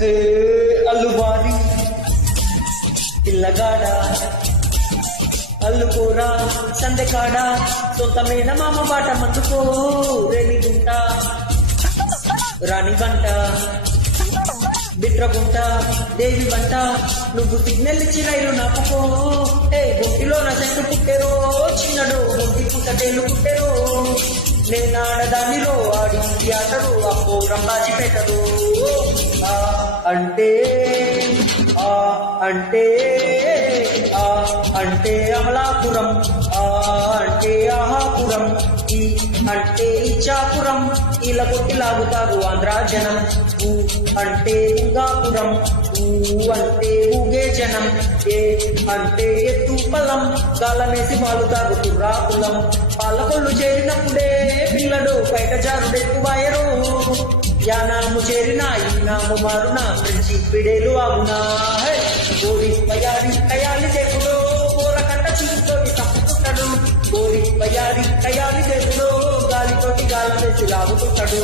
ఏ అల్లువారి పిల్లగాడ అల్లుకోరా సందెకాడ సొంతమైన మామ బాట మందుకో రేణిగుంట రాణి వంట బిట్రగుంట దేవి వంట నువ్వు సిగ్నల్ ఇచ్చి రైలు నాపుకో ఏ గుంటిలో నా చెట్టు పుట్టెరో చిన్నడు గుంటి పుట్టేలు పుట్టెరో నేనాడదానిలో ఆడి ఆటరు అప్పో రంబాజీ పెట్టరు అంటే ఆ అంటే ఆ అంటే అమలాపురం ఆ అంటే ఆహాపురం ఈ అంటే ఇచ్చాపురం ఇలా కొట్టి లాగుతారు ఆంధ్రా జనం ఊ అంటే లింగాపురం ఊ అంటే ఊగే జనం ఏ అంటే ఎత్తు పల్లం గాలమేసి వాలుతారు తుర్రాకులం పాలకొల్లు చేరినప్పుడే పిల్లడు బయట జారుడెక్కువాయరు యానాము చేరిన ఈ నాము మారున ఫ్రెంచి పిడేలు ఆగునా గోరి పయారి కయాలి దేవుడు కూరకంట చీతోటి తప్పుకుంటాడు గోరి పయారి కయాలి దేవుడు గాలితోటి గాలి తెచ్చి లాగుతుంటాడు